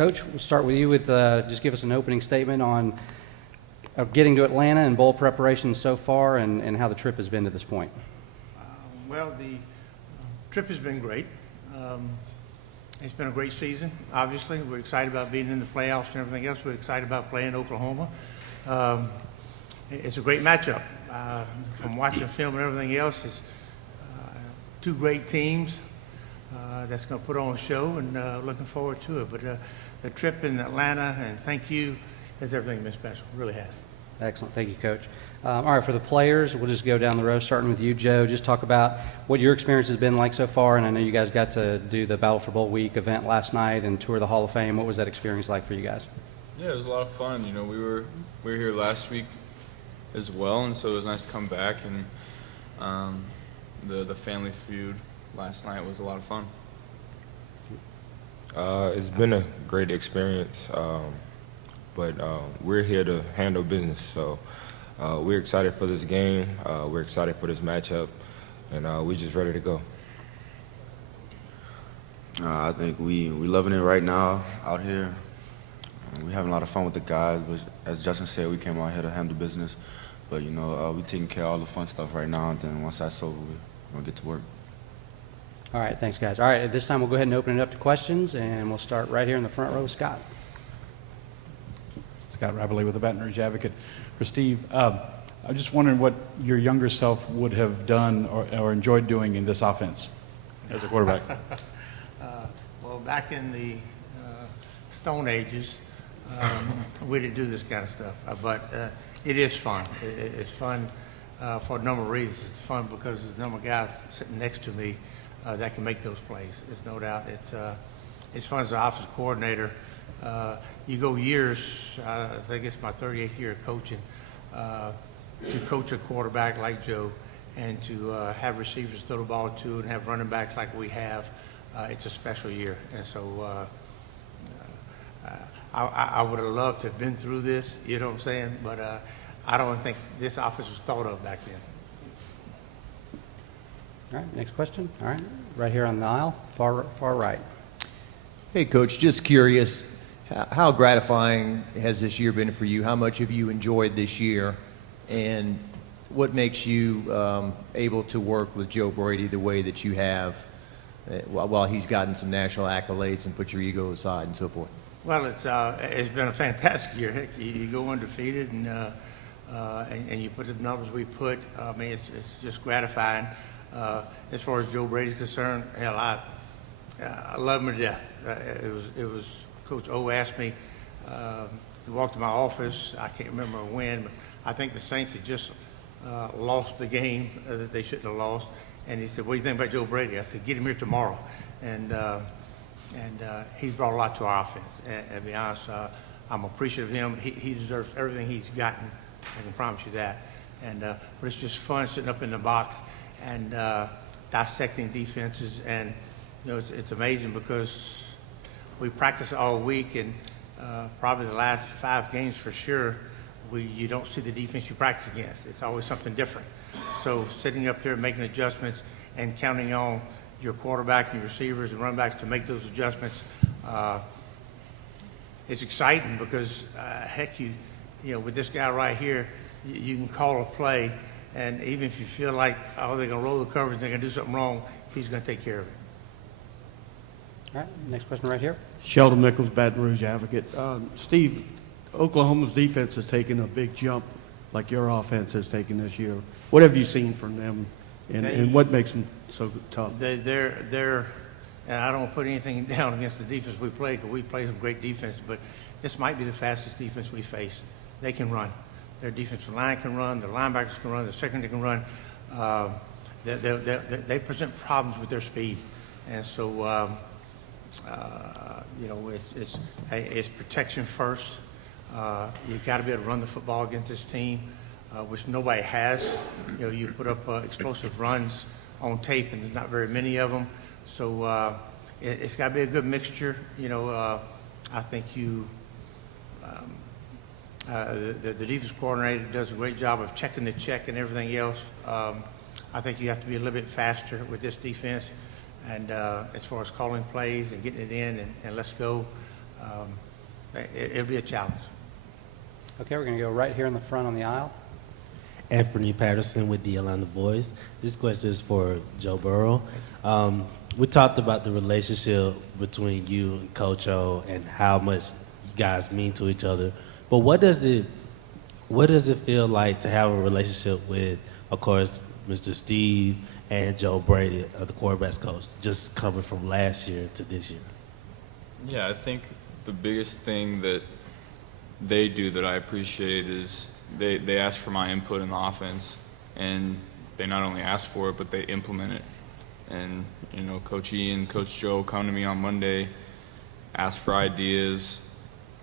Coach, we'll start with you with just give us an opening statement on getting to Atlanta and bowl preparation so far and how the trip has been to this point. Well, the trip has been great. It's been a great season, obviously. We're excited about being in the playoffs and everything else. We're excited about playing Oklahoma. It's a great matchup. From watching film and everything else, it's two great teams that's going to put on a show, and looking forward to it. But the trip in Atlanta, and thank you, has everything been special. It really has. Excellent. Thank you, Coach. All right, for the players, we'll just go down the row, starting with you, Joe. Just talk about what your experience has been like so far. And I know you guys got to do the Battle for Bowl Week event last night and tour the Hall of Fame. What was that experience like for you guys? Yeah, it was a lot of fun. You know, we were here last week as well, and so it was nice to come back. And the Family Feud last night was a lot of fun. It's been a great experience, but we're here to handle business. So we're excited for this game. We're excited for this matchup, and we're just ready to go. I think we loving it right now out here. We're having a lot of fun with the guys, but as Justin said, we came out here to handle business. But, you know, we're taking care of all the fun stuff right now, and then once that's over, we're going to get to work. All right, thanks, guys. All right, at this time, we'll go ahead and open it up to questions, and we'll start right here in the front row with Scott. Scott Rabaley with the Baton Rouge Advocate. For Steve, I'm just wondering what your younger self would have done or enjoyed doing in this offense as a quarterback. Well, back in the Stone Ages, we didn't do this kind of stuff, but it is fun. It's fun for a number of reasons. It's fun because there's a number of guys sitting next to me that can make those plays. There's no doubt. It's fun as an offensive coordinator. You go years, I think it's my 38th year of coaching, to coach a quarterback like Joe and to have receivers throw the ball to and have running backs like we have. It's a special year. And so I would have loved to have been through this, you know what I'm saying? But I don't think this offense was thought of back then. All right, next question. All right, right here on the aisle, far right. Hey, Coach, just curious, how gratifying has this year been for you? How much have you enjoyed this year? And what makes you able to work with Joe Brady the way that you have while he's gotten some national accolades and put your ego aside and so forth? Well, it's been a fantastic year. Heck, you go undefeated and you put the numbers we put. I mean, it's just gratifying. As far as Joe Brady's concerned, hell, I love him to death. It was Coach O asked me. He walked to my office. I can't remember when, but I think the Saints had just lost the game that they shouldn't have lost. And he said, "What do you think about Joe Brady?" I said, "Get him here tomorrow." And he's brought a lot to our offense. And to be honest, I'm appreciative of him. He deserves everything he's gotten. I can promise you that. And but it's just fun sitting up in the box and dissecting defenses. And you know, it's amazing because we practice all week, and probably the last 5 games for sure, you don't see the defense you practice against. It's always something different. So sitting up there making adjustments and counting on your quarterback and your receivers and running backs to make those adjustments, it's exciting because heck, you know, with this guy right here, you can call a play, and even if you feel like, oh, they're going to roll the coverage, they're going to do something wrong, he's going to take care of it. All right, next question right here. Sheldon Nichols, Baton Rouge Advocate. Steve, Oklahoma's defense has taken a big jump like your offense has taken this year. What have you seen from them, and what makes them so tough? They're and I don't put anything down against the defense we play because we play some great defense, but this might be the fastest defense we face. They can run. Their defensive line can run. Their linebackers can run. Their secondary can run. They present problems with their speed, and so you know, it's protection first. You've got to be able to run the football against this team, which nobody has. You know, you put up explosive runs on tape, and there's not very many of them. So it's got to be a good mixture. You know, I think the defense coordinator does a great job of checking the check and everything else. I think you have to be a little bit faster with this defense, and as far as calling plays and getting it in and let's go. It'll be a challenge. Okay, we're going to go right here in the front on the aisle. Anthony Patterson with the Atlanta Voice. This question is for Joe Burrow. We talked about the relationship between you and Coach O and how much you guys mean to each other. But what does it feel like to have a relationship with, of course, Mr. Steve and Joe Brady, the quarterbacks coach, just coming from last year to this year? Yeah, I think the biggest thing that they do that I appreciate is they ask for my input in the offense, and they not only ask for it, but they implement it. And, you know, Coach Ian, Coach Joe come to me on Monday, ask for ideas,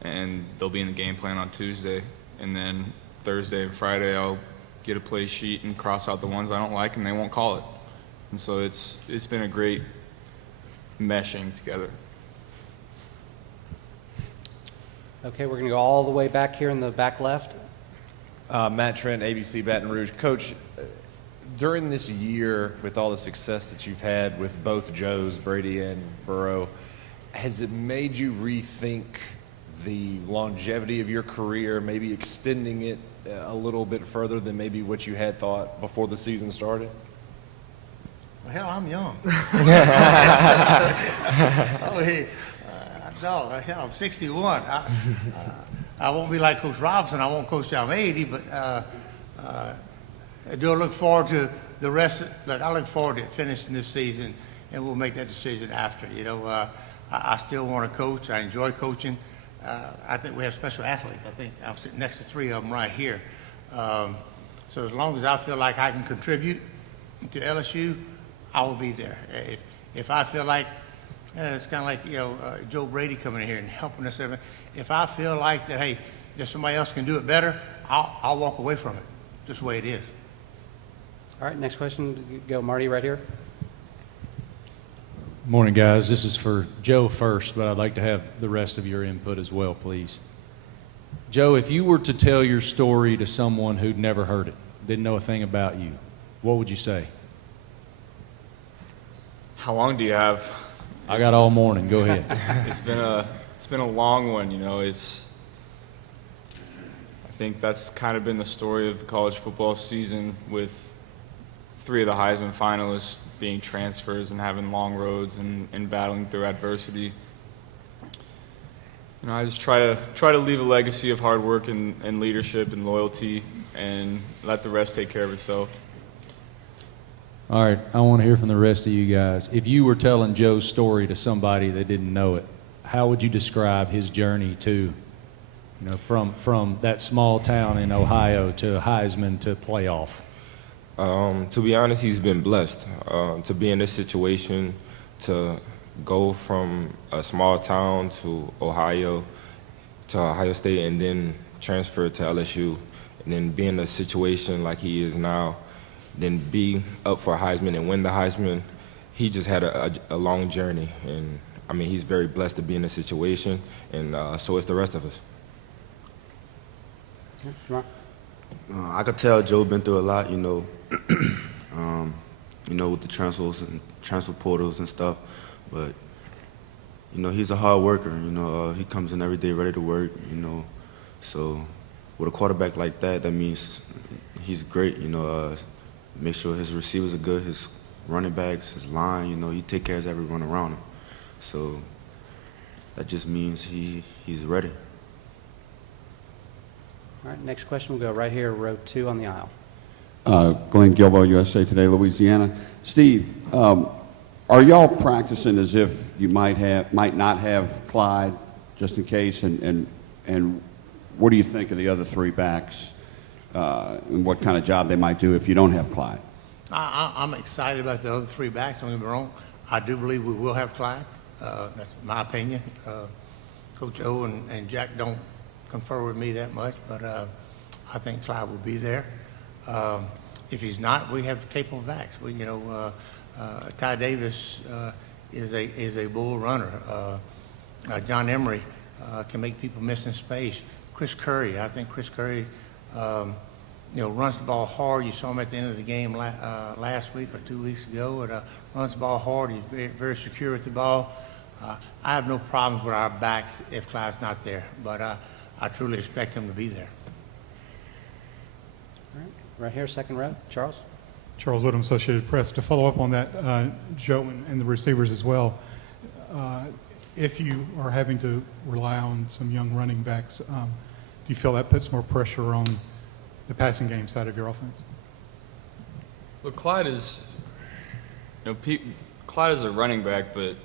and they'll be in the game plan on Tuesday. And then Thursday and Friday, I'll get a play sheet and cross out the ones I don't like, and they won't call it. And so it's been a great meshing together. Okay, we're going to go all the way back here in the back left. Matt Trent, ABC Baton Rouge. Coach, during this year, with all the success that you've had with both Joes, Brady and Burrow, has it made you rethink the longevity of your career, maybe extending it a little bit further than maybe what you had thought before the season started? Well, hell, I'm young. Oh, hey, no, hell, I'm 61. I won't be like Coach Robinson. I won't coach till I'm 80, but do I look forward to the rest? Look, I look forward to finishing this season, and we'll make that decision after. You know, I still want to coach. I enjoy coaching. I think we have special athletes. I think I'm sitting next to 3 of them right here. So as long as I feel like I can contribute to LSU, I will be there. If I feel like it's kind of like, you know, Joe Brady coming in here and helping us. If I feel like that, hey, that somebody else can do it better, I'll walk away from it. Just the way it is. All right, next question. Go Marty right here. Morning, guys. This is for Joe first, but I'd like to have the rest of your input as well, please. Joe, if you were to tell your story to someone who'd never heard it, didn't know a thing about you, what would you say? How long do you have? I got all morning. Go ahead. It's been a long one, you know. I think that's kind of been the story of the college football season, with 3 of the Heisman finalists being transfers and having long roads and battling through adversity. You know, I just try to leave a legacy of hard work and leadership and loyalty, and let the rest take care of itself. All right, I want to hear from the rest of you guys. If you were telling Joe's story to somebody that didn't know it, how would you describe his journey to, you know, from that small town in Ohio to Heisman to playoff? To be honest, he's been blessed to be in this situation, to go from a small town to Ohio State, and then transfer to LSU, and then be in a situation like he is now, then be up for Heisman and win the Heisman. He just had a long journey, and I mean, he's very blessed to be in this situation, and so is the rest of us. I could tell Joe been through a lot, you know, with the transfers and transfer portals and stuff. But, you know, he's a hard worker. You know, he comes in every day ready to work, you know. So with a quarterback like that, that means he's great, you know. Make sure his receivers are good, his running backs, his line, you know, he take care of everyone around him. So that just means he's ready. All right, next question will go right here, row 2 on the aisle. Glenn Gilbo, USA Today, Louisiana. Steve, are y'all practicing as if you might not have Clyde, just in case? And what do you think of the other 3 backs and what kind of job they might do if you don't have Clyde? I'm excited about the other 3 backs. Don't get me wrong. I do believe we will have Clyde. That's my opinion. Coach O and Jack don't confer with me that much, but I think Clyde will be there. If he's not, we have capable backs. Ty Davis is a bull runner. John Emery can make people miss in space. Chris Curry, I think Chris Curry, runs the ball hard. You saw him at the end of the game last week or 2 weeks ago. Runs the ball hard. He's very, very secure with the ball. I have no problems with our backs if Clyde's not there, but I truly expect him to be there. All right, right here, second row, Charles. Charles Woodham, Associated Press. To follow up on that, Joe, and the receivers as well, if you are having to rely on some young running backs, do you feel that puts more pressure on the passing game side of your offense? Look, Clyde is, Clyde is a running back, but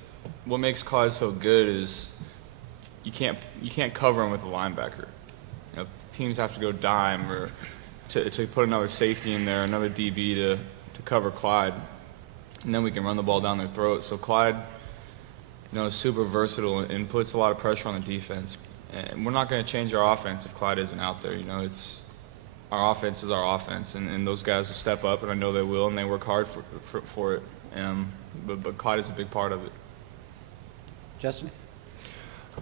what makes Clyde so good is you can't cover him with a linebacker. Teams have to go dime or to put another safety in there, another DB to cover Clyde, and then we can run the ball down their throat. So Clyde, is super versatile and puts a lot of pressure on the defense. And we're not going to change our offense if Clyde isn't out there. It's our offense is our offense, and those guys will step up, and I know they will, and they work hard for it. But Clyde is a big part of it. Justin?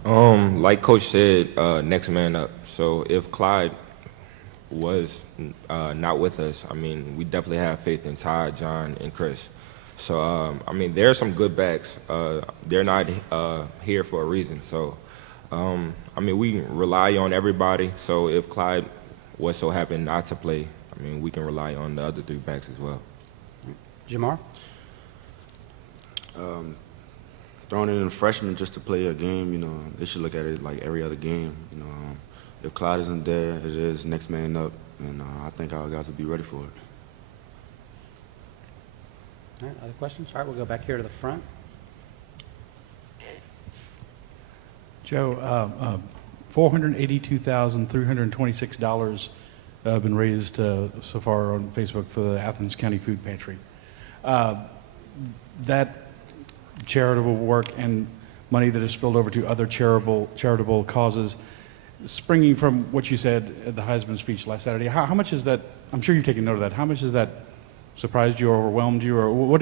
Like Coach said, next man up. So if Clyde was not with us, we definitely have faith in Ty, John, and Chris. So, there are some good backs. They're not here for a reason. So, we rely on everybody. So if Clyde was so happen not to play, we can rely on the other three backs as well. Jamar? Throwing in a freshman just to play a game, they should look at it like every other game. If Clyde isn't there, it is next man up, and I think our guys will be ready for it. All right, other questions? All right, we'll go back here to the front. Joe, $482,326 have been raised so far on Facebook for the Athens County Food Pantry. That charitable work and money that is spilled over to other charitable causes, springing from what you said at the Heisman speech last Saturday, how much is that? I'm sure you've taken note of that. How much has that surprised you or overwhelmed you, or what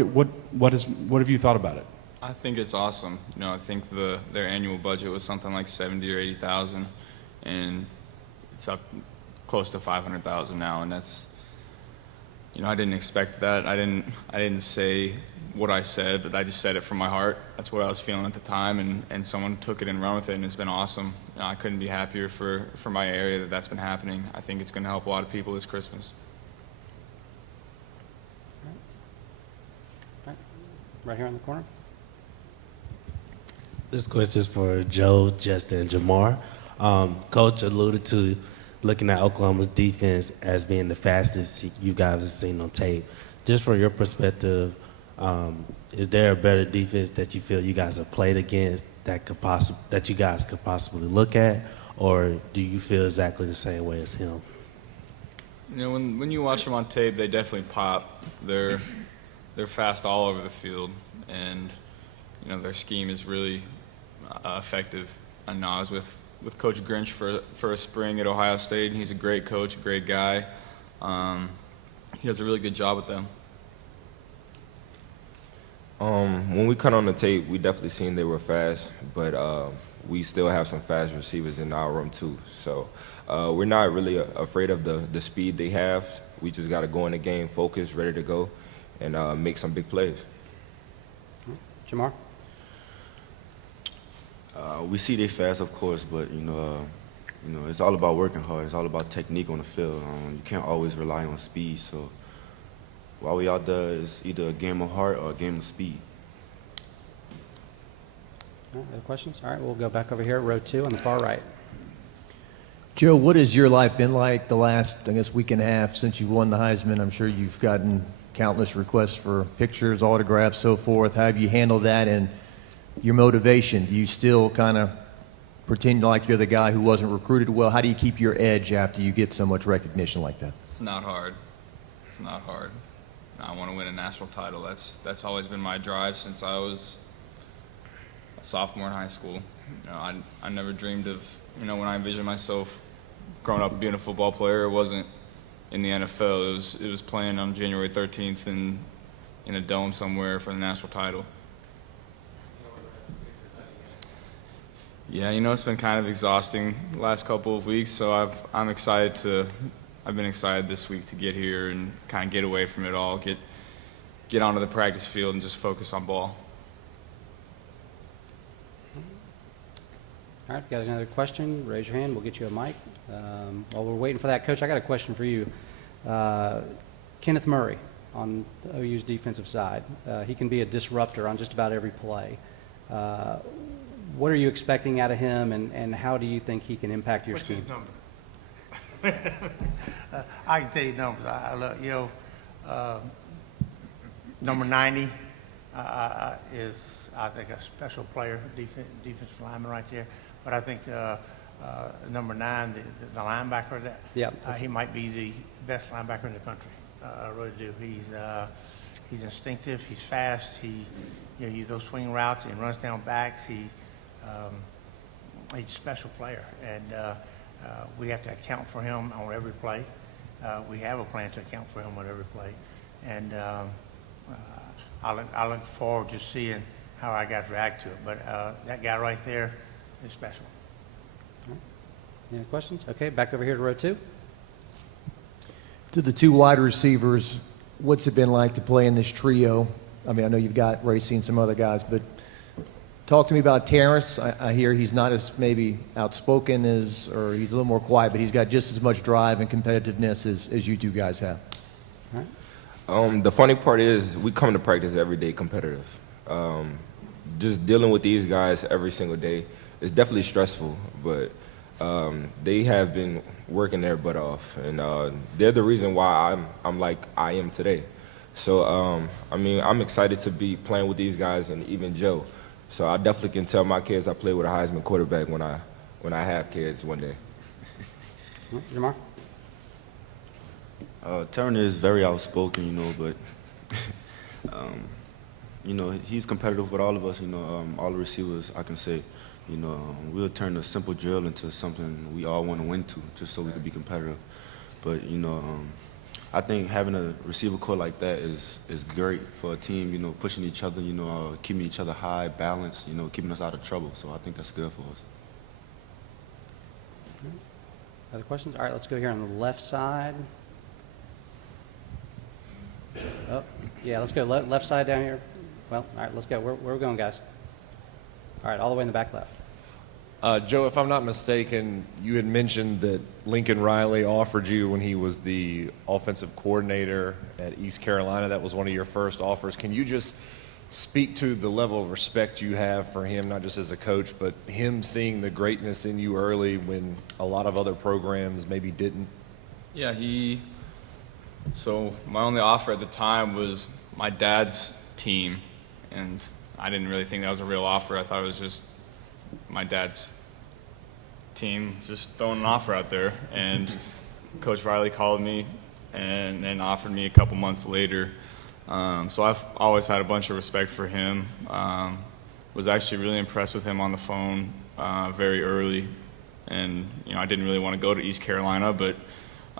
have you thought about it? I think it's awesome. I think their annual budget was something like 70 or 80,000, and it's up close to 500,000 now, and that's, I didn't expect that. I didn't say what I said, but I just said it from my heart. That's what I was feeling at the time, and someone took it and run with it, and it's been awesome. I couldn't be happier for my area that's been happening. I think it's going to help a lot of people this Christmas. All right. Right here in the corner. This question is for Joe, Justin, and Jamar. Coach alluded to looking at Oklahoma's defense as being the fastest you guys have seen on tape. Just from your perspective, is there a better defense that you feel you guys have played against that you guys could possibly look at, or do you feel exactly the same way as him? When you watch them on tape, they definitely pop. They're fast all over the field, and their scheme is really effective. I know I was with Coach Grinch for a spring at Ohio State, and he's a great coach, a great guy. He does a really good job with them. When we cut on the tape, we definitely seen they were fast, but we still have some fast receivers in our room too. So we're not really afraid of the speed they have. We just got to go in the game, focus, ready to go, and make some big plays. Jamar? We see they fast, of course, but it's all about working hard. It's all about technique on the field. You can't always rely on speed. So while we out there, it's either a game of heart or a game of speed. All right, other questions? All right, we'll go back over here, row 2 on the far right. Joe, what has your life been like the last, week and a half since you won the Heisman? I'm sure you've gotten countless requests for pictures, autographs, so forth. How have you handled that, and your motivation? Do you still kind of pretend like you're the guy who wasn't recruited well? How do you keep your edge after you get so much recognition like that? It's not hard. It's not hard. I want to win a national title. That's always been my drive since I was a sophomore in high school. I never dreamed of, when I envisioned myself growing up being a football player, it wasn't in the NFL. It was playing on January 13th in a dome somewhere for the national title. Yeah, it's been kind of exhausting the last couple of weeks, so I've been excited this week to get here and kind of get away from it all, get onto the practice field and just focus on ball. All right, got another question? Raise your hand, we'll get you a mic. While we're waiting for that, Coach, I got a question for you. Kenneth Murray on the OU's defensive side. He can be a disruptor on just about every play. What are you expecting out of him, and how do you think he can impact your What's school? his number? I can tell you numbers. I look, number 90 is, I think, a special player, defensive lineman right there. But I think number 9, the linebacker, he might be the best linebacker in the country. I really do. He's instinctive. He's fast. He uses those swing routes and runs down backs. He's a special player, and we have to account for him on every play. We have a plan to account for him on every play, and I look forward to seeing how our guys react to it. But that guy right there is special. All right. Any questions? Okay, back over here to row 2. To the 2 wide receivers, what's it been like to play in this trio? I mean, I know you've got Racy and some other guys, but talk to me about Terrence. I hear he's not as maybe outspoken or he's a little more quiet, but he's got just as much drive and competitiveness as you 2 guys have. All right. The funny part is we come to practice every day competitive. Just dealing with these guys every single day is definitely stressful, but they have been working their butt off, and they're the reason why I'm like I am today. So, I mean, I'm excited to be playing with these guys and even Joe. So I definitely can tell my kids I play with a Heisman quarterback when I have kids one day. Jamar? Turner is very outspoken, but he's competitive with all of us. All the receivers, I can say, we'll turn a simple drill into something we all want to win to, just so we can be competitive. But I think having a receiver core like that is great for a team. Pushing each other, keeping each other high, balanced, keeping us out of trouble. So I think that's good for us. Other questions? All right, let's go here on the left side. Oh, yeah, let's go left side down here. Well, all right, let's go. Where are we going, guys? All right, all the way in the back left. Joe, if I'm not mistaken, you had mentioned that Lincoln Riley offered you when he was the offensive coordinator at East Carolina. That was one of your first offers. Can you just speak to the level of respect you have for him, not just as a coach, but him seeing the greatness in you early when a lot of other programs maybe didn't? Yeah, so my only offer at the time was my dad's team, and I didn't really think that was a real offer. I thought it was just my dad's team just throwing an offer out there. And Coach Riley called me and offered me a couple months later. So I've always had a bunch of respect for him. Was actually really impressed with him on the phone very early. And, I didn't really want to go to East Carolina, but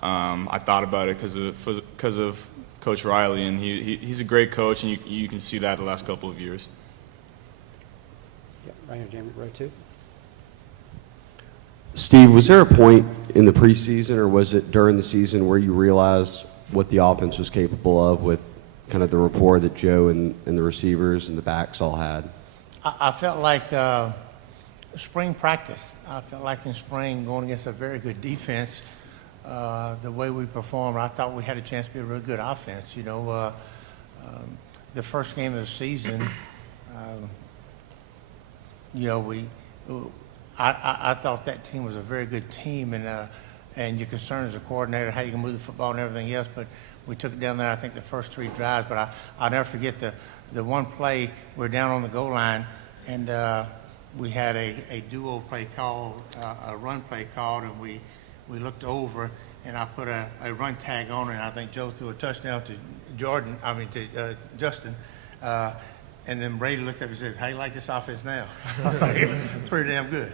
I thought about it because of Coach Riley, and he's a great coach, and you can see that the last couple of years. Yeah, right here, Jamie, row 2. Steve, was there a point in the preseason, or was it during the season, where you realized what the offense was capable of with kind of the rapport that Joe and the receivers and the backs all had? I felt like spring practice. I felt like in spring, going against a very good defense, the way we performed, I thought we had a chance to be a really good offense. The first game of the season, I thought that team was a very good team, and you're concerned as a coordinator how you can move the football and everything else, but we took it down there, I think, the first 3 drives. But I'll never forget the one play, we're down on the goal line, and we had a duo play called, a run play called, and we looked over, and I put a run tag on it, and I think Joe threw a touchdown to Justin. And then Brady looked up and said, "How you like this offense now?" I was like, "Pretty damn good."